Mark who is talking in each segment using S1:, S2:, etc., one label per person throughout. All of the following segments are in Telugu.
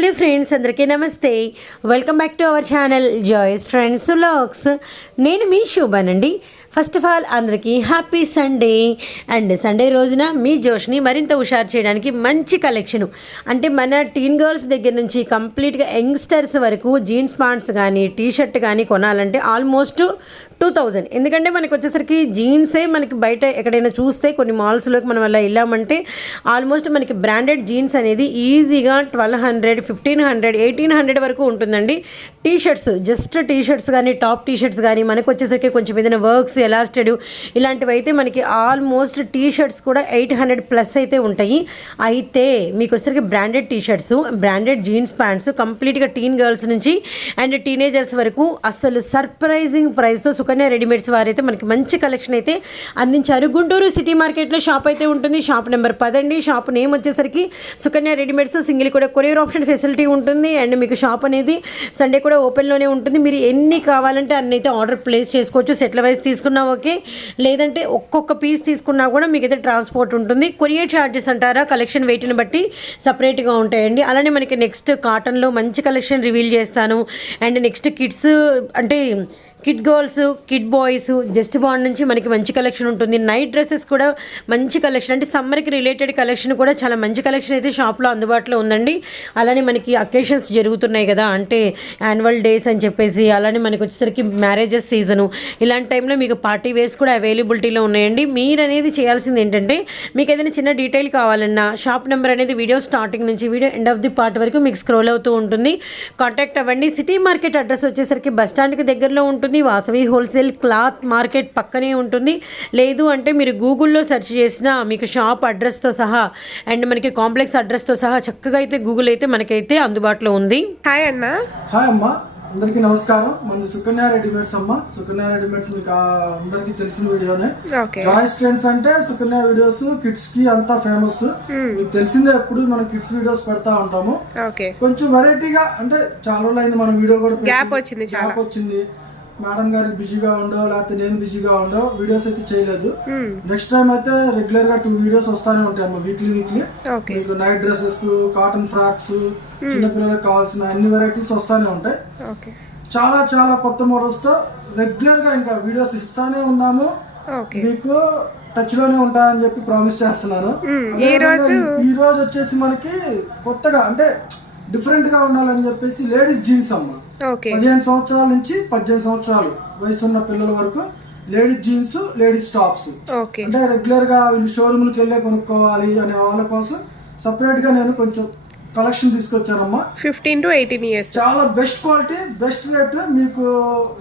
S1: హలో ఫ్రెండ్స్ అందరికీ నమస్తే. Welcome back to our channel joys friends locks నేను మీ శోభానండి. ఫస్ట్ ఆఫ్ ఆల్ అందరికీ హ్యాపీ సండే అండ్ సండే రోజున మీ జోష్ని మరింత హుషారు చేయడానికి మంచి కలెక్షను అంటే మన టీన్ గర్ల్స్ దగ్గర నుంచి కంప్లీట్గా యంగ్స్టర్స్ వరకు జీన్స్ పాంట్స్ కానీ టీ షర్ట్ కానీ కొనాలంటే ఆల్మోస్ట్ టూ థౌజండ్ ఎందుకంటే మనకు వచ్చేసరికి జీన్సే మనకి బయట ఎక్కడైనా చూస్తే కొన్ని మాల్స్లోకి మనం అలా వెళ్ళామంటే ఆల్మోస్ట్ మనకి బ్రాండెడ్ జీన్స్ అనేది ఈజీగా twelve hundred fifteen hundred eighteen hundred వరకు ఉంటుందండి. T shirts just T shirts కానీ టాప్ టీ షర్ట్స్ కానీ మనకు వచ్చేసరికి కొంచెం ఏదైనా వర్క్స్ ఎలాస్టెడ్ ఇలాంటివి అయితే మనకి ఆల్మోస్ట్ టీ షర్ట్స్ కూడా ఎయిట్ హండ్రెడ్ ప్లస్ అయితే ఉంటాయి. అయితే మీకు వచ్చేసరికి branded T shirts branded jeans pants కంప్లీట్గా టీన్ గర్ల్స్ నుంచి అండ్ టీనేజర్స్ వరకు అసలు సర్ప్రైజింగ్ ప్రైస్తో సుకన్య రెడీమేడ్స్ వారైతే మనకి మంచి కలెక్షన్ అయితే అందించారు. గుంటూరు సిటీ మార్కెట్లో షాప్ అయితే ఉంటుంది. షాప్ నెంబర్ పదండి. షాప్ నేమ్ వచ్చేసరికి సుకన్య రెడీమేడ్స్ సింగిల్ కూడా కొరియర్ ఆప్షన్ ఫెసిలిటీ ఉంటుంది. అండ్ మీకు షాప్ అనేది సండే కూడా ఓపెన్లోనే ఉంటుంది. మీరు ఎన్ని కావాలంటే అన్ని అయితే ఆర్డర్ ప్లేస్ చేసుకోవచ్చు. సెట్ల వైజ్ తీసుకున్నా ఓకే. లేదంటే ఒక్కొక్క పీస్ తీసుకున్నా కూడా మీకు అయితే ట్రాన్స్పోర్ట్ ఉంటుంది. కొరియర్ ఛార్జెస్ అంటారా? కలెక్షన్ వెయిట్ని బట్టి సపరేట్గా ఉంటాయండి. అలానే మనకి నెక్స్ట్ కాటన్లో మంచి కలెక్షన్ రివీల్ చేస్తాను. అండ్ నెక్స్ట్ కిడ్స్ అంటే kid girls kid boys just bond నుంచి మనకి మంచి కలెక్షన్ ఉంటుంది. నైట్ డ్రెస్సెస్ కూడా మంచి కలెక్షన్ అంటే సమ్మర్కి రిలేటెడ్ కలెక్షన్ కూడా చాలా మంచి కలెక్షన్ అయితే షాప్లో అందుబాటులో ఉందండి. అలానే మనకి అకేషన్స్ జరుగుతున్నాయి కదా అంటే యాన్యువల్ డేస్ అని చెప్పేసి అలానే మనకి వచ్చేసరికి మ్యారేజెస్ సీజను ఇలాంటి టైంలో మీకు పార్టీ వేర్స్ కూడా అవైలబిలిటీలో ఉన్నాయండి. మీరు అనేది చేయాల్సింది ఏంటంటే మీకు ఏదైనా చిన్న డీటెయిల్ కావాలన్నా షాప్ నెంబర్ అనేది వీడియో స్టార్టింగ్ నుంచి video end of the part వరకు మీకు స్క్రోల్ అవుతూ ఉంటుంది. కాంటాక్ట్ అవ్వండి. సిటీ మార్కెట్ అడ్రస్ వచ్చేసరికి బస్ స్టాండ్కి దగ్గరలో ఉంటుంది. వాసవి హోల్సేల్ క్లాత్ మార్కెట్ పక్కనే ఉంటుంది. లేదు అంటే మీరు గూగుల్లో సెర్చ్ చేసినా మీకు షాప్ అడ్రస్తో సహా అండ్ మనకి కాంప్లెక్స్ అడ్రస్తో సహా చక్కగా అయితే గూగుల్ అయితే మనకైతే అందుబాటులో ఉంది.
S2: హాయ్ అన్న.
S3: హాయ్ అమ్మా. అందరికీ నమస్కారం. మన సుకన్య రెడీమేడ్స్ అమ్మ. సుకన్య రెడీమేడ్స్ మీకు అందరికీ తెలిసిన వీడియోనే.
S2: ఓకే.
S3: జాయిస్ ట్రెండ్స్ అంటే సుకన్య వీడియోస్ కిడ్స్కి అంతా ఫేమస్ మీకు తెలిసిందే ఎప్పుడు మనం కిడ్స్ వీడియోస్ పెడతా ఉంటాము.
S2: ఓకే.
S3: కొంచెం వెరైటీగా అంటే చాలా రోజులు అయింది మనం వీడియో కూడా.
S2: Gap వచ్చింది చాలా.
S3: Gap వచ్చింది. మేడం గారికి బిజీగా ఉండో లేకపోతే నేను బిజీగా ఉండో వీడియోస్ అయితే చేయలేదు. నెక్స్ట్ టైం అయితే రెగ్యులర్గా టూ వీడియోస్ వస్తానే ఉంటాయి అమ్మ వీక్లీ వీక్లీ మీకు నైట్ డ్రెస్సెస్ కాటన్ ఫ్రాక్స్ చిన్నపిల్లలకు కావాల్సిన అన్ని వెరైటీస్ వస్తానే ఉంటాయి.
S2: ఓకే
S3: చాలా చాలా కొత్త మోడల్స్తో రెగ్యులర్గా ఇంకా వీడియోస్ ఇస్తానే ఉన్నాము. మీకు టచ్లోనే ఉంటానని చెప్పి ప్రామిస్ చేస్తున్నాను.
S2: ఈ రోజు?
S3: ఈ రోజు వచ్చేసి మనకి కొత్తగా అంటే డిఫరెంట్గా ఉండాలని చెప్పేసి లేడీస్ జీన్స్ అమ్మ. పదిహేను సంవత్సరాల నుంచి పద్దెనిమిది సంవత్సరాలు వయసు ఉన్న పిల్లల వరకు లేడీస్ జీన్స్ లేడీస్ టాప్స్. అంటే రెగ్యులర్గా వీళ్ళు షోరూమ్కి వెళ్ళే కొనుక్కోవాలి అనే వాళ్ళ కోసం సపరేట్గా నేను కొంచెం కలెక్షన్ తీసుకొచ్చానమ్మా.
S2: ఫిఫ్టీన్ టు ఎయిటీన్ ఇయర్స్
S3: చాలా బెస్ట్ క్వాలిటీ బెస్ట్ రేట్ మీకు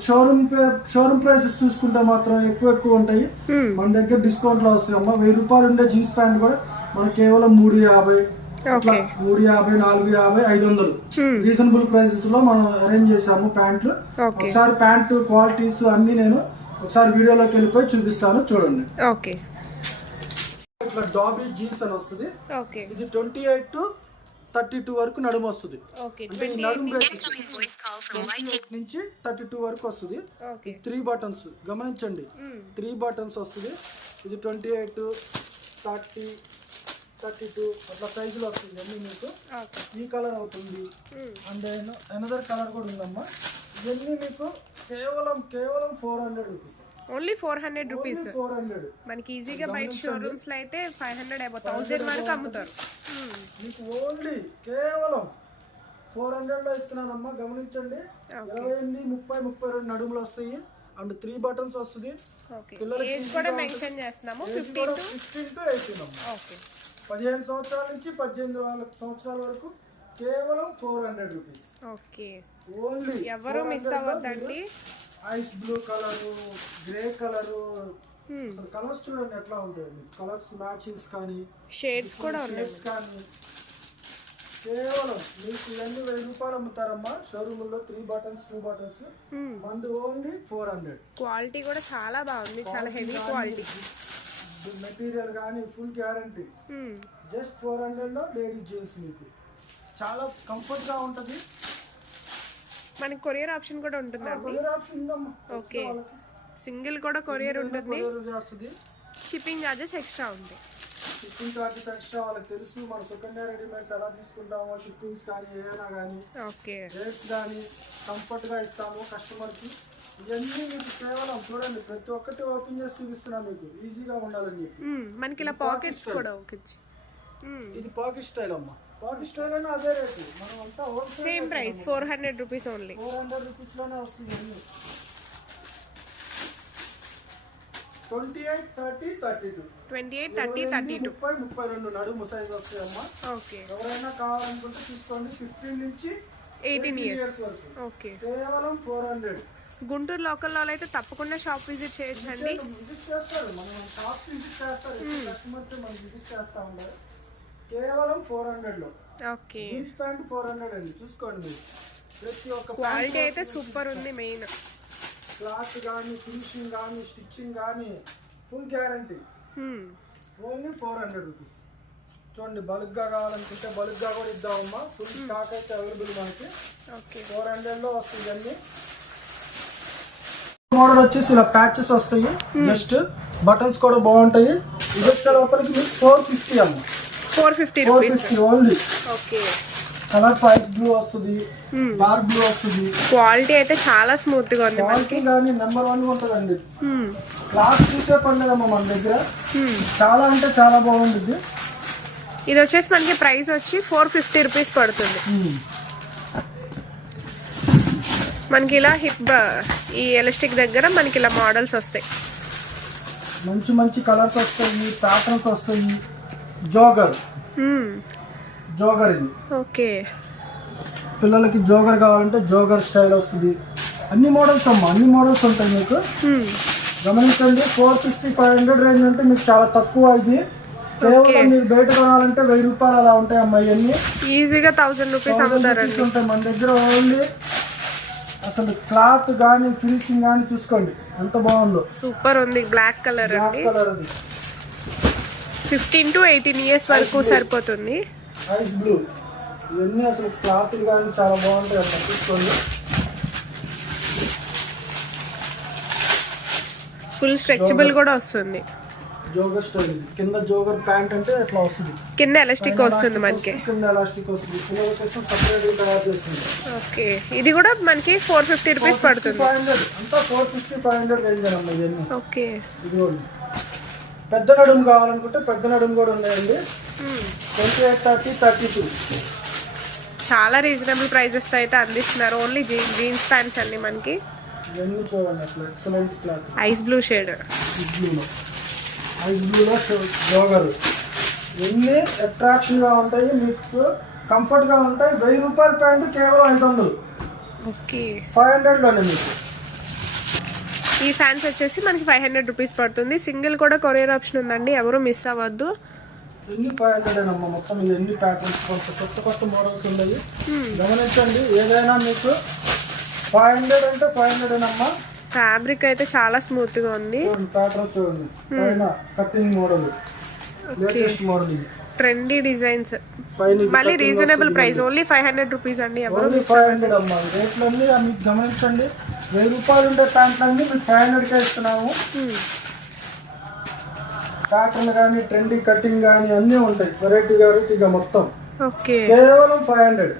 S3: షోరూమ్ షోరూమ్ ప్రైసెస్ చూసుకుంటే మాత్రం ఎక్కువ ఎక్కువ ఉంటాయి. మన దగ్గర డిస్కౌంట్లో వస్తాయి అమ్మా వెయ్యి రూపాయలు ఉండే జీన్స్ ప్యాంట్ కూడా మనకి కేవలం మూడు యాభై అట్లా మూడు యాభై నాలుగు యాభై ఐదు వందలు. రీజనబుల్ ప్రైసెస్లో మనం అరేంజ్ చేసాము ప్యాంట్లు.
S2: ఓకే.
S3: ఒకసారి ప్యాంటు క్వాలిటీస్ అన్ని నేను ఒకసారి వీడియోలోకి వెళ్ళిపోయి చూపిస్తాను చూడండి.
S2: ఓకే.
S3: ఇట్లా డాబీ జీన్స్ అని వస్తుంది.
S2: ఓకే.
S3: ఇది twenty eight to thirty two వరకు నడుము వస్తుంది.
S2: ఓకే.
S3: అంటే ఈ నడుము రేట్ నుంచి థర్టీ టూ వరకు వస్తుంది.
S2: ఓకే.
S3: త్రీ బటన్స్ గమనించండి. త్రీ బటన్స్ వస్తుంది. ఇది twenty eight thirty thirty two అట్లా సైజులో వస్తుంది అన్నీ మీకు. ఈ కలర్ అవుతుంది అండ్ అనదర్ కలర్ కూడా ఉందమ్మా. ఇవన్నీ మీకు కేవలం కేవలం four hundred rupees
S2: only four hundred rupees
S3: four hundred
S2: మనకి ఈజీగా బయట షోరూమ్స్లో అయితే ఫైవ్ హండ్రెడ్ అయిపో థౌసండ్ వరకు అమ్ముతారు.
S3: మీకు ఓన్లీ కేవలం ఫోర్ హండ్రెడ్లో ఇస్తున్నానమ్మా. గమనించండి. ఇరవై ఎనిమిది ముప్పై ముప్పై రెండు నడుములు వస్తాయి. అండ్ త్రీ బటన్స్ వస్తుంది. పిల్లలకి
S2: ఏజ్ కూడా మెన్షన్ చేస్తున్నాము. Fifteen to
S3: fifteen to eighteen అమ్మా.
S2: ఓకే.
S3: పదిహేను సంవత్సరాల నుంచి పద్దెనిమిది వాళ్ళ సంవత్సరాల వరకు కేవలం four hundred rupees.
S2: Okay.
S3: Only
S2: ఎవరు miss అవ్వద్దండి?
S3: Ice blue colour grey colour colours చూడండి ఎట్లా ఉంటాయి కలర్స్ మ్యాచింగ్స్ కానీ
S2: షేడ్స్ కూడా
S3: షేడ్స్ కానీ కేవలం మీకు ఇవన్నీ వెయ్యి రూపాయలు అమ్ముతారమ్మా. షోరూమ్లో త్రీ బటన్స్ టూ బటన్స్ మంది ఓన్లీ ఫోర్ హండ్రెడ్.
S2: క్వాలిటీ కూడా చాలా బాగుంది. చాలా హెవీ క్వాలిటీ.
S3: మెటీరియల్ కానీ ఫుల్ గ్యారంటీ జస్ట్ ఫోర్ హండ్రెడ్లో లేడీస్ జీన్స్ మీకు. చాలా కంఫర్ట్గా ఉంటది.
S2: మనకి కొరియర్ ఆప్షన్ కూడా ఉంటుందండి
S3: కొరియర్ ఆప్షన్ ఉందమ్మా.
S2: ఓకే సింగిల్ కూడా కొరియర్ ఉంటుంది. షిప్పింగ్ ఛార్జెస్ ఎక్స్ట్రా ఉంది.
S3: షిప్పింగ్ చార్జెస్ ఎక్స్ట్రా వాళ్ళకి తెలుసు. మన సుకన్య రెడీమేడ్స్ ఎలా తీసుకుంటామో షిప్పింగ్స్ కానీ ఏమైనా కానీ.
S2: ఓకే
S3: రేట్స్ కానీ కంఫర్ట్గా ఇస్తాము కస్టమర్కి ఇవన్నీ మీకు కేవలం చూడండి ప్రతి ఒక్కటి ఓపెన్ చేసి చూపిస్తున్నా మీకు. ఈజీగా ఉండాలని చెప్పి.
S2: మనకి ఇలా పాకెట్స్ కూడా ఒక
S3: ఇది పాకెట్ స్టైల్ అమ్మా. పాకెట్ స్టైల్ అయినా అదే రేటు. మనం అంతా wholesale
S2: same price four hundred rupees only
S3: four hundred రూపీస్లోనే వస్తుంది అన్ని. Twenty eight thirty thirty two
S2: twenty eight thirty thirty two
S3: ముప్పై ముప్పై రెండు నడుము సైజ్ వస్తాయి అమ్మా.
S2: ఓకే
S3: ఎవరైనా కావాలనుకుంటే తీసుకోండి. ఫిఫ్టీన్ నుంచి
S2: ఎయిటీన్ ఇయర్స్
S3: వరకు.
S2: ఓకే
S3: కేవలం ఫోర్ హండ్రెడ్
S2: గుంటూరు లోకల్లో అయితే తప్పకుండా షాప్ విజిట్ చేయొచ్చండి
S3: ఉన్నారు కేవలం ఫోర్ హండ్రెడ్లో.
S2: Okay
S3: jeans pant four hundred అండి. చూసుకోండి. మీరు ప్రతి ఒక్క
S2: క్వాలిటీ అయితే సూపర్ ఉంది మెయిన్
S3: క్లాత్ కానీ ఫినిషింగ్ కానీ స్టిచ్చింగ్ కానీ full guarantee only four hundred rupees చూడండి బల్క్గా కావాలనుకుంటే బల్క్గా కూడా ఇద్దామమ్మా. ఫుల్ స్టాక్ అయితే అవైలబుల్ మనకి. ఫోర్ హండ్రెడ్లో వస్తుంది అన్ని. మోడల్ వచ్చేసి ఇలా ప్యాచెస్ వస్తాయి. జస్ట్ బటన్స్ కూడా బాగుంటాయి. ఇది వచ్చే లోపలికి మీకు ఫోర్ ఫిఫ్టీ అమ్మ.
S2: Four fifty
S3: four
S2: rupees
S3: fifty only
S2: okay
S3: colour five blue వస్తుంది. డార్క్ బ్లూ వస్తుంది.
S2: క్వాలిటీ అయితే చాలా స్మూత్గా ఉంది
S3: క్వాలిటీ కానీ నెంబర్ వన్ ఉంటుందండి.
S2: Hmm.
S3: క్లాస్ చూసే పండుగమ్మ మన దగ్గర. చాలా అంటే చాలా బాగుంటుంది
S2: ఇది వచ్చేసి మనకి ప్రైస్ వచ్చి ఫోర్ ఫిఫ్టీ రూపీస్ పడుతుంది. మనకి ఇలా హిప్ ఈ ఎలాస్టిక్ దగ్గర మనకి ఇలా మోడల్స్ వస్తాయి.
S3: మంచి మంచి కలర్స్ వస్తాయి ప్యాటర్న్స్ వస్తాయి. జోగర్ జోగర్ ఇది.
S2: ఓకే.
S3: పిల్లలకి జోగర్ కావాలంటే జోగర్ స్టైల్ వస్తుంది. అన్ని మోడల్స్ అమ్మా అన్ని మోడల్స్ ఉంటాయి మీకు. గమనించండి four fifty five hundred range అంటే మీకు చాలా తక్కువ ఇది. కేవలం మీరు బయట కొనాలంటే వెయ్యి రూపాయలు అలా ఉంటాయి అమ్మా ఇవన్నీ.
S2: ఈజీగా థౌసండ్ రూపీస్
S3: ఉంటాయి మన దగ్గర ఓన్లీ అసలు క్లాత్ కానీ ఫినిషింగ్ కానీ చూసుకోండి. ఎంత బాగుందో.
S2: సూపర్ ఉంది. బ్లాక్ కలర్
S3: బ్లాక్ కలర్ అది.
S2: ఫిఫ్టీన్ టు ఎయిటీన్ ఇయర్స్ వరకు సరిపోతుంది.
S3: ఐస్ బ్లూ ఇవన్నీ అసలు క్లాత్ కానీ చాలా బాగుంటాయి. అమ్మా చూసుకోండి.
S2: ఫుల్ స్ట్రెచబుల్ కూడా వస్తుంది.
S3: Jogger style. కింద జోగర్ ప్యాంట్ అంటే ఎట్లా వస్తుంది.
S2: కింద ఎలాస్టిక్ వస్తుంది మనకి.
S3: కింద ఎలాస్టిక్ వస్తుంది. సపరేట్ తయారు చేస్తుంది.
S2: ఓకే. ఇది కూడా మనకి ఫోర్ ఫిఫ్టీ రూపీస్ పడుతుంది.
S3: ఫైవ్ హండ్రెడ్ అంతా four fifty five hundred range అమ్మా ఇవన్నీ.
S2: ఓకే.
S3: ఇది కూడా పెద్ద నడుము కావాలనుకుంటే పెద్ద నడుము కూడా ఉన్నాయండి. Twenty eight thirty thirty two
S2: చాలా రీజనబుల్ ప్రైజెస్ అయితే అందిస్తున్నారు. ఓన్లీ జీన్ జీన్స్ ప్యాంట్స్ అండి మనకి.
S3: చూడండి అసలు. Excellent cloth
S2: ice blue shade
S3: బ్లూలో ice బ్లూలో జోగర్ ఇవన్నీ అట్రాక్షన్గా ఉంటాయి మీకు కంఫర్ట్గా ఉంటాయి వెయ్యి రూపాయల ప్యాంటు కేవలం ఐదు వందలు.
S2: ఓకే.
S3: ఫైవ్ హండ్రెడ్లోనే మీకు.
S2: ఈ ఫ్యాన్స్ వచ్చేసి మనకి ఫైవ్ హండ్రెడ్ రూపీస్ పడుతుంది. సింగిల్ కూడా కొరియర్ ఆప్షన్ ఉందండి ఎవరు మిస్ అవ్వద్దు.
S3: ఎన్ని ఫైవ్ హండ్రెడ్ అమ్మ మొత్తం ఇది ఎన్ని ప్యాటర్న్స్ కొంత కొత్త కొత్త మోడల్స్ ఉన్నాయి. గమనించండి ఏదైనా మీకు ఫైవ్ హండ్రెడ్ అంటే ఫైవ్ హండ్రెడ్ అమ్మా.
S2: ఫ్యాబ్రిక్ అయితే చాలా స్మూత్గా ఉంది ట్రెండీ డిజైన్స్
S3: ఇది.
S2: మళ్ళీ reasonable. Price only five hundred rupees అండి
S3: ఫైవ్ హండ్రెడ్ అమ్మా. రేట్లన్నీ మీకు గమనించండి. వెయ్యి రూపాయలు ఉండే ప్యాంట్లన్నీ మీకు ఫైవ్ హండ్రెడ్కే ఇస్తున్నాము. ప్యాటర్న్ కానీ ట్రెండీ కటింగ్ కానీ అన్నీ ఉంటాయి. వెరైటీ వెరైటీగా మొత్తం.
S2: ఓకే
S3: కేవలం ఫైవ్ హండ్రెడ్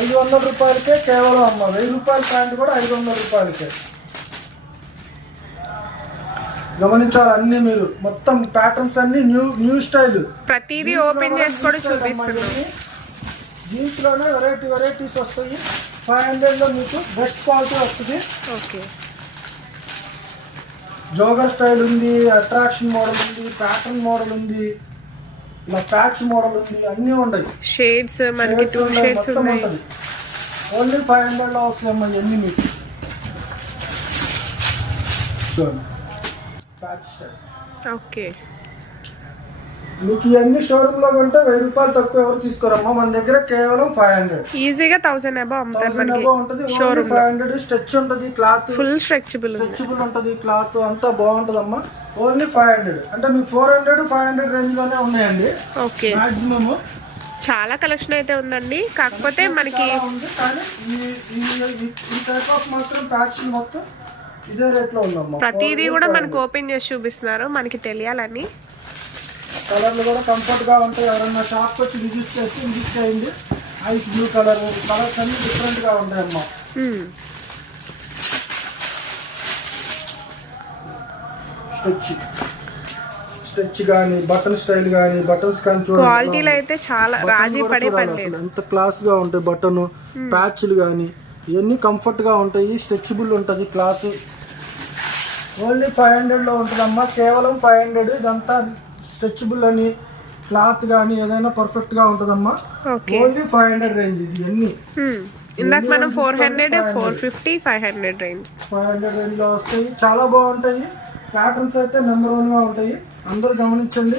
S3: ఐదు వందల రూపాయలకే కేవలం అమ్మ. వెయ్యి రూపాయల ప్యాంట్ కూడా ఐదు వందల రూపాయలకే. గమనించాలి అన్ని మీరు. మొత్తం ప్యాటర్న్స్ అన్ని న్యూ న్యూ స్టైల్
S2: ప్రతిదీ ఓపెన్ చేసి కూడా
S3: జీన్స్లోనే వెరైటీ వెరైటీస్ వస్తాయి. ఫైవ్ హండ్రెడ్లో మీకు బెస్ట్ క్వాలిటీ వస్తుంది.
S2: ఓకే.
S3: జోగర్ స్టైల్ ఉంది అట్రాక్షన్ మోడల్ ఉంది ప్యాటర్న్ మోడల్ ఉంది. ఇలా ప్యాచ్ మోడల్ ఉంది అన్నీ ఉన్నాయి
S2: షేడ్స్ మనకి
S3: Shades
S2: టూ
S3: ఉన్నాయి,
S2: షేడ్స్
S3: మొత్తం
S2: ఉన్నాయి
S3: ఉంటుంది ఓన్లీ ఫైవ్ హండ్రెడ్లో వస్తాయమ్మా ఇవన్నీ మీకు చూడండి ప్యాచ్ స్టైల్
S2: ఓకే
S3: మీకు ఇవన్నీ షోరూమ్లో కొంటే వెయ్యి రూపాయలు తక్కువ ఎవరు తీసుకోరమ్మా? మన దగ్గర కేవలం ఫైవ్ హండ్రెడ్
S2: ఈజీగా థౌసండ్ అబౌ
S3: థౌసండ్ అబౌ ఉంటుంది. ఫైవ్ హండ్రెడ్ స్ట్రెచ్ ఉంటుంది క్లాత్
S2: ఫుల్ స్ట్రెచబుల్
S3: స్ట్రెచబుల్ ఉంటుంది క్లాత్ అంతా బాగుంటుంది అమ్మా ఓన్లీ ఫైవ్ హండ్రెడ్ అంటే మీకు ఫోర్ హండ్రెడ్ ఫైవ్ హండ్రెడ్ రేంజ్లోనే ఉన్నాయండి.
S2: ఓకే
S3: మాక్సిమమ్
S2: చాలా కలెక్షన్ అయితే ఉందండి. కాకపోతే మనకి ప్రతిదీ కూడా మనకు ఓపెన్ చేసి చూపిస్తున్నారు. మనకి తెలియాలని.
S3: కలర్లు కూడా కంఫర్ట్గా ఉంటాయి. ఎవరన్నా షాప్ వచ్చి విజిట్ చేస్తే విజిట్ చేయండి. ఐస్ బ్లూ కలర్ కలర్స్ అన్ని డిఫరెంట్గా ఉంటాయి అమ్మా.
S2: మ్మ్.
S3: స్టెచ్ స్టెచ్ కానీ బటన్ స్టైల్ కానీ బటన్స్ కానీ చూడండి.
S2: క్వాలిటీలో అయితే చాలా
S3: బటన్
S2: రాజీ
S3: కూడా
S2: పడే
S3: చూడాలి
S2: పని లేదు.
S3: అసలు ఎంత క్లాస్గా ఉంటాయి బటన్ ప్యాచ్లు కానీ ఇవన్నీ కంఫర్ట్గా ఉంటాయి. స్ట్రెచబుల్ ఉంటుంది క్లాత్ ఓన్లీ ఫైవ్ హండ్రెడ్లో ఉంటుందమ్మా. కేవలం ఫైవ్ హండ్రెడ్ ఇదంతా స్ట్రెచబుల్ అని క్లాత్ కానీ ఏదైనా పర్ఫెక్ట్గా ఉంటుందమ్మా. ఓన్లీ ఫైవ్ హండ్రెడ్ రేంజ్ ఇది ఇవన్నీ.
S2: మ్మ్. ఇందాక మనం four hundred four fifty five hundred range
S3: five hundred రేంజ్లో వస్తాయి. చాలా బాగుంటాయి. ప్యాటర్న్స్ అయితే నెంబర్ వన్గా ఉంటాయి. అందరూ గమనించండి.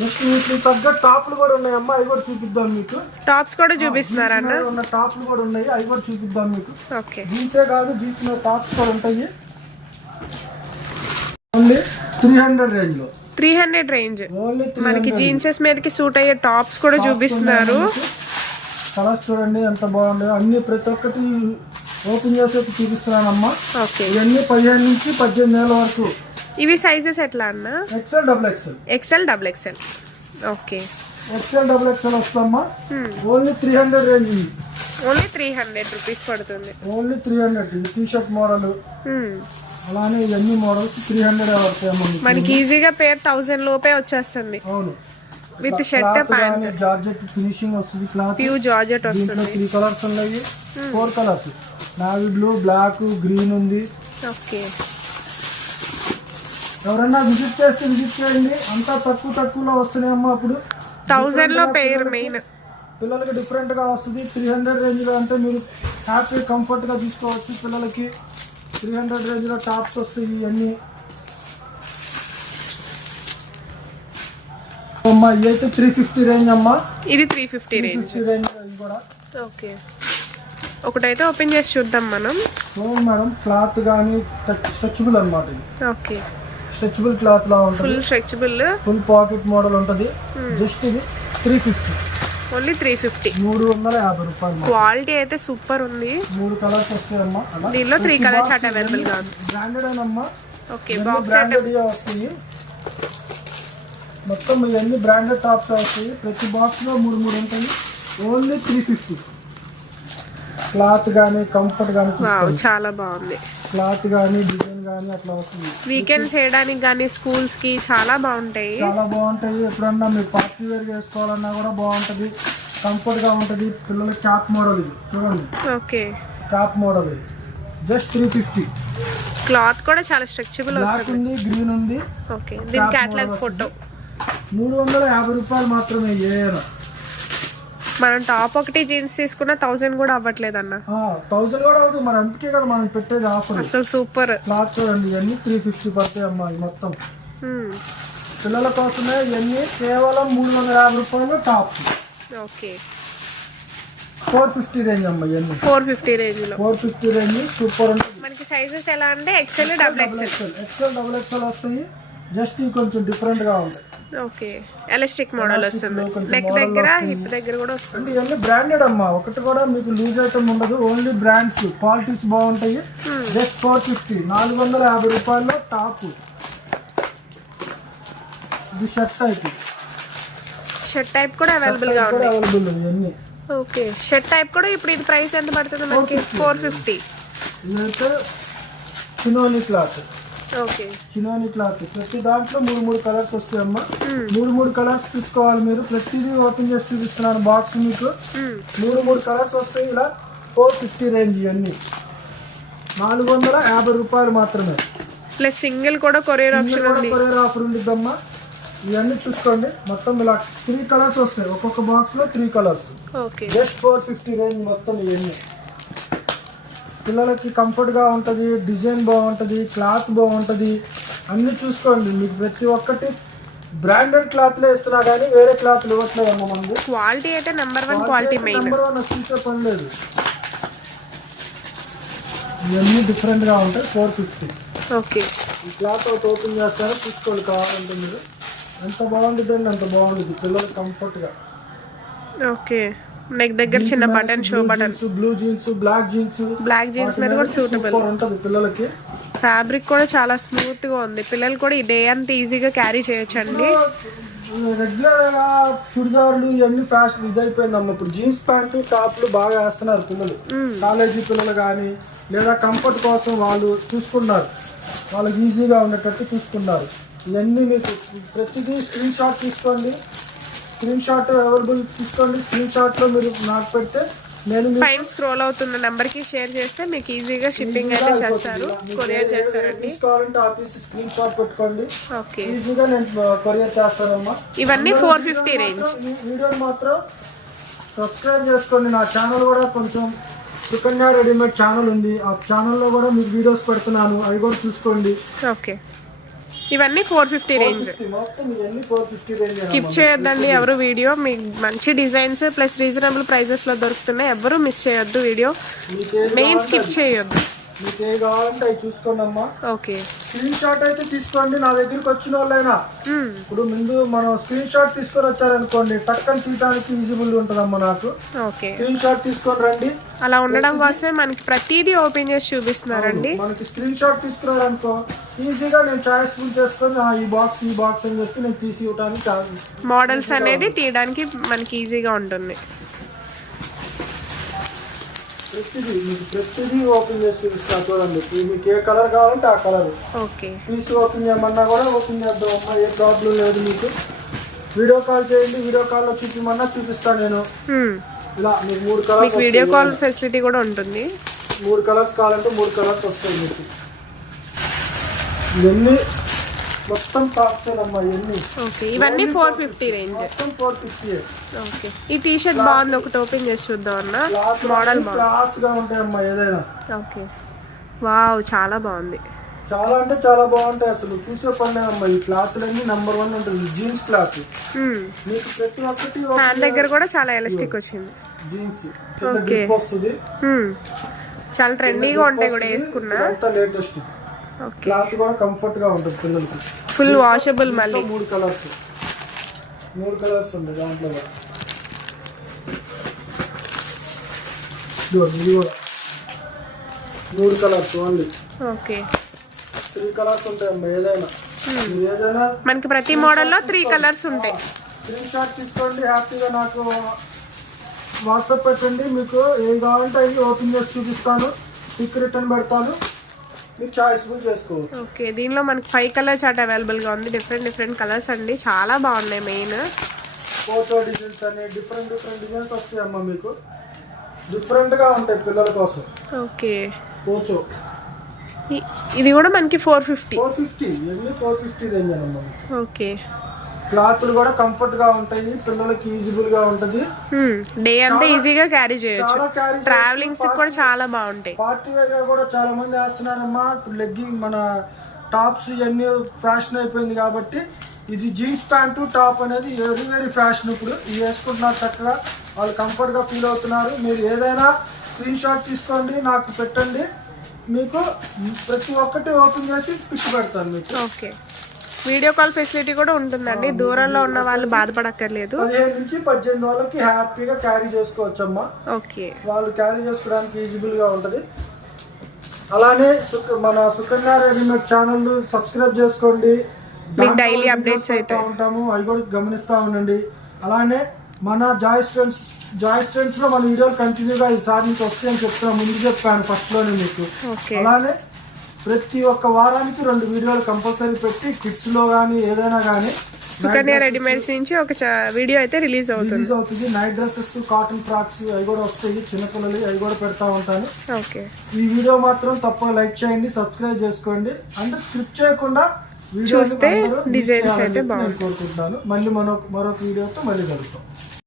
S3: నెక్స్ట్ వీటికి తగ్గ టాప్లు కూడా ఉన్నాయి అమ్మా అవి కూడా చూపిద్దాం మీకు.
S2: టాప్స్ కూడా చూపిస్తున్నారా అన్న?
S3: ఉన్న టాప్లు కూడా ఉన్నాయి. అవి కూడా చూపిద్దాం మీకు.
S2: ఓకే
S3: జీన్సే కాదు జీన్స్ టాప్స్ కూడా ఉంటాయి. ఓన్లీ త్రీ హండ్రెడ్ రేంజ్లో.
S2: Three hundred range. మనకి జీన్సెస్ మీదకి సూట్ అయ్యే టాప్స్ కూడా చూపిస్తున్నారు.
S3: కలర్స్ చూడండి ఎంత బాగున్నాయో అన్ని ప్రతి ఒక్కటి ఓపెన్ చేసి చూపిస్తున్నానమ్మా.
S2: ఓకే.
S3: ఇవన్నీ పదిహేను నుంచి పద్దెనిమిది వేల వరకు.
S2: ఇవి సైజెస్ ఎట్లా అన్న?
S3: XL double XL
S2: XL double XL okay.
S3: XL double XL వస్తామా only three hundred range
S2: only three hundred rupees పడుతుంది.
S3: Only three hundred T shirt model. అలానే ఇవన్నీ మోడల్స్ త్రీ హండ్రెడ్.
S2: మనకి ఈజీగా పేర్ థౌజండ్ లోపే వచ్చేస్తుంది.
S3: అవును.
S2: With shirt pant
S3: georgette finishing వస్తుంది క్లాత్
S2: ప్యూ జార్జెట్ వస్తుంది.
S3: త్రీ కలర్స్ ఉన్నాయి. Four colours navy blue black green ఉంది.
S2: ఓకే
S3: ఎవరన్నా విజిట్ చేస్తే విజిట్ చేయండి. అంతా తక్కువ తక్కువలో వస్తున్నాయమ్మా అప్పుడు.
S2: థౌజండ్లో పేర్ మెయిన్
S3: పిల్లలకి డిఫరెంట్గా వస్తుంది. త్రీ హండ్రెడ్ రేంజ్లో అంటే మీరు హ్యాపీ కంఫర్ట్గా తీసుకోవచ్చు పిల్లలకి. త్రీ హండ్రెడ్ రేంజ్లో టాప్స్ వస్తాయి ఇవన్నీ. అమ్మా అయితే త్రీ ఫిఫ్టీ రేంజ్ అమ్మా.
S2: ఇది త్రీ ఫిఫ్టీ రేంజ్.
S3: రేంజ్ కూడా.
S2: ఓకే. ఒకటైతే ఓపెన్ చేసి చూద్దాం మనం.
S3: చూడండి మేడం క్లాత్ కానీ స్ట్రెచబుల్ అనమాట ఇది.
S2: ఓకే.
S3: స్ట్రెచబుల్ క్లాత్ లా ఉంటుంది.
S2: Full stretchable.
S3: Full pocket model ఉంటుంది. జస్ట్ ఇది three fifty.
S2: Only three fifty.
S3: మూడు వందల యాభై రూపాయలు.
S2: క్వాలిటీ అయితే సూపర్ ఉంది.
S3: మూడు కలర్స్ వస్తాయమ్మా.
S2: దీనిలో త్రీ కలర్ చార్ట్ అవైలబుల్ ఉంది
S3: బ్రాండెడ్ అయినమ్మా?
S2: ఓకే బాక్స్
S3: వస్తాయి? మొత్తం ఇవన్నీ బ్రాండెడ్ టాప్స్ వస్తాయి? ప్రతి బాక్స్లో మూడు మూడు ఉంటాయి. ఓన్లీ త్రీ ఫిఫ్టీ క్లాత్ కానీ కంఫర్ట్ కానీ
S2: చాలా బాగుంది.
S3: క్లాత్ కానీ డిజైన్ కానీ అట్లా వస్తుంది.
S2: వీకెండ్ చేయడానికి కానీ స్కూల్స్కి చాలా బాగుంటాయి.
S3: చాలా బాగుంటాయి. ఎప్పుడన్నా మీరు పార్టీ వేర్ వేసుకోవాలన్నా కూడా బాగుంటుంది. కంఫర్ట్గా ఉంటుంది. పిల్లల క్యాప్ మోడల్ ఇది. చూడండి.
S2: ఓకే.
S3: క్యాప్ మోడల్ ఇది. జస్ట్ త్రీ ఫిఫ్టీ
S2: క్లాత్ కూడా చాలా స్ట్రెచబుల్ వస్తుంది.
S3: ఉంది గ్రీన్ ఉంది.
S2: ఓకే. దీని క్యాటలాగ్ ఫోటో
S3: మూడు వందల యాభై రూపాయలు మాత్రమే ఏదైనా
S2: మనం టాప్ ఒకటి జీన్స్ తీసుకున్న థౌజండ్ కూడా అవ్వట్లేదు అన్న
S3: థౌసండ్ కూడా అవుతుంది. మరి అందుకే కదా మనం పెట్టేది ఆఫర్.
S2: అసలు సూపర్.
S3: క్లాత్ చూడండి ఇవన్నీ త్రీ ఫిఫ్టీ పడతాయి అమ్మా మొత్తం. పిల్లల కోసమే ఇవన్నీ కేవలం మూడు వందల యాభై రూపాయలు top.
S2: Okay.
S3: Four fifty range అమ్మా ఇవన్నీ.
S2: ఫోర్ ఫిఫ్టీ రేంజ్లో.
S3: ఫోర్ ఫిఫ్టీ రేంజ్ సూపర్ ఉంటుంది.
S2: మనకి సైజెస్ ఎలా అంటే XL double XL
S3: XL double XL వస్తాయి. జస్ట్ కొంచెం డిఫరెంట్గా ఉంటాయి.
S2: ఓకే. ఎలాస్టిక్ మోడల్ వస్తుంది. నెక్ దగ్గర. హిప్ దగ్గర కూడా వస్తుంది.
S3: ఇవన్నీ బ్రాండెడ్ అమ్మా. ఒకటి కూడా మీకు లూజ్ ఐటమ్ ఉండదు. ఓన్లీ బ్రాండ్స్ క్వాలిటీస్ బాగుంటాయి. జస్ట్ ఫోర్ ఫిఫ్టీ నాలుగు వందల యాభై రూపాయల్లో టాప్ ఇది షర్ట్ టైప్
S2: షర్ట్ టైప్ కూడా
S3: అవైలబుల్గా
S2: ఉంది.
S3: అవైలబుల్ ఇవన్నీ
S2: ఓకే షర్ట్ టైప్ కూడా ఇప్పుడు ఇది ప్రైస్ ఎంత పడుతుంది మనకి? ఫోర్ ఫిఫ్టీ
S3: ఇదైతే చినోని క్లాత్
S2: ఓకే
S3: చినోని క్లాత్. ప్రతి దాంట్లో మూడు మూడు కలర్స్ వస్తాయమ్మా. మూడు మూడు కలర్స్ చూసుకోవాలి మీరు. ప్రతిదీ ఓపెన్ చేసి చూపిస్తున్నాను బాక్స్ మీకు. మూడు మూడు కలర్స్ వస్తాయి ఇలా ఫోర్ ఫిఫ్టీ రేంజ్ ఇవన్నీ. నాలుగు వందల యాభై రూపాయలు మాత్రమే.
S2: ప్లస్ సింగిల్ కూడా కొరియర్ ఆప్షన్ ఉంది.
S3: కొరియర్ ఆఫర్ ఉండిద్దమ్మా. ఇవన్నీ చూసుకోండి. మొత్తం ఇలా త్రీ కలర్స్ వస్తాయి. ఒక్కొక్క బాక్స్లో three colours.
S2: Okay
S3: just four fifty range మొత్తం ఇవన్నీ. పిల్లలకి కంఫర్ట్గా ఉంటది డిజైన్ బాగుంటది క్లాత్ బాగుంటది. అన్ని చూసుకోండి. మీకు ప్రతి ఒక్కటి బ్రాండెడ్ క్లాత్లే ఇస్తున్నా కానీ వేరే క్లాత్లు ఇవ్వట్లేదు మనది
S2: క్వాలిటీ అయితే number one quality
S3: number one చూసే పని లేదు. ఇవన్నీ డిఫరెంట్గా ఉంటాయి ఫోర్ ఫిఫ్టీ
S2: ఓకే.
S3: ఈ క్లాత్ ఒకటి ఓపెన్ చేస్తారో చూసుకోండి కావాలంటే మీరు. ఎంత బాగుంటుంది అండి అంత బాగుంటుంది పిల్లలకి కంఫర్ట్గా.
S2: ఓకే. నెక్ దగ్గర చిన్న button show button
S3: blue jeans black jeans
S2: black jeans మీద కూడా సూటబుల్
S3: ఉంటుంది పిల్లలకి.
S2: ఫ్యాబ్రిక్ కూడా చాలా స్మూత్గా ఉంది. పిల్లలు కూడా ఈ డే అంతా ఈజీగా క్యారీ చేయొచ్చు అండి
S3: రెగ్యులర్గా చుడిదార్లు ఇవన్నీ ఫ్యాషన్ ఇదైపోయిందమ్మా ఇప్పుడు జీన్స్ ప్యాంటు టాప్లు బాగా వేస్తున్నారు పిల్లలు. కాలేజీ పిల్లలు కానీ లేదా కంఫర్ట్ కోసం వాళ్ళు చూసుకున్నారు వాళ్ళకి ఈజీగా ఉండేటట్టు చూసుకున్నారు ఇవన్నీ మీకు ప్రతిదీ స్క్రీన్ షాట్ తీసుకోండి. స్క్రీన్ షాట్ అవైలబుల్ తీసుకోండి. స్క్రీన్ షాట్లో మీరు నాకు పెడితే నేను
S2: పైన స్క్రోల్ అవుతున్న నెంబర్కి షేర్ చేస్తే మీకు ఈజీగా షిప్పింగ్ అయితే చేస్తారు. కొరియర్ చేస్తారండి.
S3: తీసుకోవాలంటే ఆఫీస్ స్క్రీన్ షాట్ పెట్టుకోండి.
S2: ఓకే.
S3: ఈజీగా నేను కొరియర్ చేస్తానమ్మా.
S2: ఇవన్నీ ఫోర్ ఫిఫ్టీ రేంజ్.
S3: ఈ వీడియోని మాత్రం సబ్స్క్రైబ్ చేసుకోండి. నా ఛానల్ కూడా కొంచెం సుకన్య రెడీమేడ్ ఛానల్ ఉంది. ఆ ఛానల్లో కూడా మీకు వీడియోస్ పెడుతున్నాను. అవి కూడా చూసుకోండి.
S2: ఓకే. ఇవన్నీ ఫోర్ ఫిఫ్టీ రేంజ్ స్కిప్ చేయొద్దండి ఎవరు వీడియో. మీకు మంచి డిజైన్స్ ప్లస్ రీజనబుల్ ప్రైజెస్లో దొరుకుతున్నాయి. ఎవరు మిస్ చేయొద్దు వీడియో. మెయిన్ స్కిప్ చేయొద్దు.
S3: మీకు ఏ కావాలంటే అవి చూసుకోండి అమ్మా
S2: ఓకే.
S3: స్క్రీన్ షాట్ అయితే తీసుకోండి నా దగ్గరికి వచ్చిన వాళ్ళైనా. ఇప్పుడు ముందు మనం స్క్రీన్ షాట్ తీసుకొని వచ్చారనుకోండి టక్కని తీయడానికి ఈజీబుల్ ఉంటుందమ్మా నాకు.
S2: ఓకే.
S3: స్క్రీన్ షాట్ తీసుకొని రండి.
S2: అలా ఉండడం కోసమే మనకి ప్రతిదీ ఓపెన్ చేసి చూపిస్తున్నారండి.
S3: మనకి స్క్రీన్ షాట్ తీసుకున్నారనుకో ఈజీగా నేను చాయిస్ ఫుల్ చేసుకొని ఈ బాక్స్ ఈ బాక్స్ అని చెప్పి నేను తీసి ఇవ్వడానికి
S2: మోడల్స్ అనేది తీయడానికి మనకి ఈజీగా ఉంటుంది.
S3: ప్రతిదీ మీకు ప్రతిదీ ఓపెన్ చేసి చూపిస్తా చూడండి. మీకు ఏ కలర్ కావాలంటే ఆ కలర్
S2: ఓకే.
S3: పీస్ ఓపెన్ చేయమన్నా కూడా ఓపెన్ చేద్దాం అమ్మా ఏ ప్రాబ్లం లేదు మీకు. వీడియో కాల్ చేయండి వీడియో కాల్లో చూపించమన్నా చూపిస్తాను నేను. ఇలా మీకు మూడు కలర్స్
S2: మీకు వీడియో కాల్ ఫెసిలిటీ కూడా ఉంటుంది.
S3: మూడు కలర్స్ కావాలంటే మూడు కలర్స్ వస్తాయి మీకు. ఇవన్నీ మొత్తం టాప్స్ అమ్మా ఇవన్నీ
S2: ఓకే ఇవన్నీ ఫోర్ ఫిఫ్టీ రేంజ్
S3: మొత్తం ఫోర్ ఫిఫ్టీ
S2: ఓకే ఈ టీ షర్ట్ బాగుంది ఒకటి ఓపెన్ చేసి చూద్దాం అన్న. మోడల్
S3: క్లాస్గా ఉంటాయమ్మా ఏదైనా.
S2: ఓకే వావ్ చాలా బాగుంది.
S3: చాలా అంటే చాలా బాగుంటాయి అసలు. చూసే పని అమ్మా ఈ క్లాత్లన్నీ నెంబర్ వన్ ఉంటుంది జీన్స్ క్లాత్
S2: మ్మ్.
S3: మీకు ప్రతి ఒక్కటి
S2: హ్యాండ్ దగ్గర కూడా చాలా ఎలాస్టిక్ వచ్చింది.
S3: జీన్స్. గ్రిప్ వస్తుంది.
S2: మ్మ్. చాలా ట్రెండీగా ఉంటాయి కూడా వేసుకున్నా.
S3: లేటెస్ట్
S2: ఓకే
S3: క్లాత్ కూడా కంఫర్ట్గా ఉంటుంది పిల్లలకి.
S2: ఫుల్ వాషబుల్ మళ్ళీ.
S3: మూడు కలర్స్ మూడు కలర్స్ ఉంటాయి దాంట్లో ఇది కూడా. మూడు colours only
S2: okay
S3: three colours ఉంటాయమ్మా ఏదైనా. మీరు ఏదైనా
S2: మనకి ప్రతి మోడల్లో త్రీ కలర్స్ ఉంటాయి.
S3: స్క్రీన్ షాట్ తీసుకోండి హ్యాపీగా నాకు వాట్సాప్ పెట్టండి మీకు ఏం కావాలంటే అవి ఓపెన్ చేసి చూపిస్తాను. పిక్ రిటర్న్ పెడతాను. మీరు చాయిస్ఫుల్ చేసుకోవచ్చు.
S2: ఓకే దీనిలో మనకి ఫైవ్ కలర్ చార్ట్ అవైలబుల్గా ఉంది. డిఫరెంట్ డిఫరెంట్ కలర్స్ అండి. చాలా బాగున్నాయి మెయిన్
S3: ఫోటో డిజైన్స్ అనే డిఫరెంట్ డిఫరెంట్ డిజైన్స్ వస్తాయమ్మా మీకు. డిఫరెంట్గా ఉంటాయి పిల్లల కోసం.
S2: ఓకే ఇ- ఇది కూడా మనకి four fifty
S3: four fifty
S2: okay
S3: క్లాత్లు కూడా కంఫర్ట్గా ఉంటాయి పిల్లలకి ఈజీబుల్గా ఉంటుంది.
S2: డే అంతా ఈజీగా క్యారీ చేయొచ్చు. ట్రావెలింగ్స్ కూడా చాలా బాగుంటాయి.
S3: పార్టీ వేర్గా కూడా చాలా మంది వేస్తున్నారమ్మా. లెగ్గింగ్ మన టాప్స్ ఇవన్నీ ఫ్యాషన్ అయిపోయింది కాబట్టి ఇది జీన్స్ ప్యాంటు టాప్ అనేది వెరీ వెరీ ఫ్యాషన్ ఇప్పుడు. ఇది వేసుకుంటున్నారు చక్కగా. వాళ్ళు కంఫర్ట్గా ఫీల్ అవుతున్నారు. మీరు ఏదైనా స్క్రీన్ షాట్ తీసుకోండి నాకు పెట్టండి. మీకు ప్రతి ఒక్కటి ఓపెన్ చేసి పిక్ పెడతాను మీకు.
S2: ఓకే వీడియో కాల్ ఫెసిలిటీ కూడా ఉంటుందండి. దూరంలో ఉన్న వాళ్ళు బాధపడక్కర్లేదు.
S3: పదిహేను నుంచి పద్దెనిమిది వాళ్ళకి హ్యాపీగా క్యారీ చేసుకోవచ్చమ్మా.
S2: ఓకే.
S3: వాళ్ళు క్యారీ చేసుకోవడానికి ఈజీబుల్గా ఉంటుంది. అలానే మన సుకన్య రెడీమేడ్ ఛానల్ సబ్స్క్రైబ్ చేసుకోండి.
S2: daily
S3: videos
S2: updates
S3: పెడతా ఉంటాము. అవి కూడా గమనిస్తూ ఉండండి. అలానే మన జాయ్ స్టూడెంట్స్ జాయ్ స్టూడెంట్స్లో మన వీడియోలు కంటిన్యూగా ఈసారి నుంచి వస్తాయని చెప్తున్నా. ముందు చెప్పాను ఫస్ట్లోనే మీకు.
S2: ఓకే.
S3: అలానే ప్రతి ఒక్క వారానికి రెండు వీడియోలు కంపల్సరీ పెట్టి కిడ్స్లో కానీ ఏదైనా కానీ
S2: సుకన్య రెడీమేడ్స్ నుంచి ఒక వీడియో అయితే రిలీజ్ అవుతుంది.
S3: రిలీజ్ అవుతుంది. నైట్ డ్రెస్సెస్ కాటన్ ఫ్రాక్స్ అవి కూడా వస్తాయి. చిన్నపిల్లలు అవి కూడా పెడతా ఉంటాను.
S2: ఓకే.
S3: ఈ వీడియో మాత్రం తప్పక లైక్ చేయండి సబ్స్క్రైబ్ చేసుకోండి. అందరూ స్క్రిప్ట్ చేయకుండా వీడియో
S2: చూస్తే designs అయితే
S3: కోరుకుంటున్నాను. మళ్ళీ మరొక మరొక వీడియోతో మళ్ళీ కలుగుతాం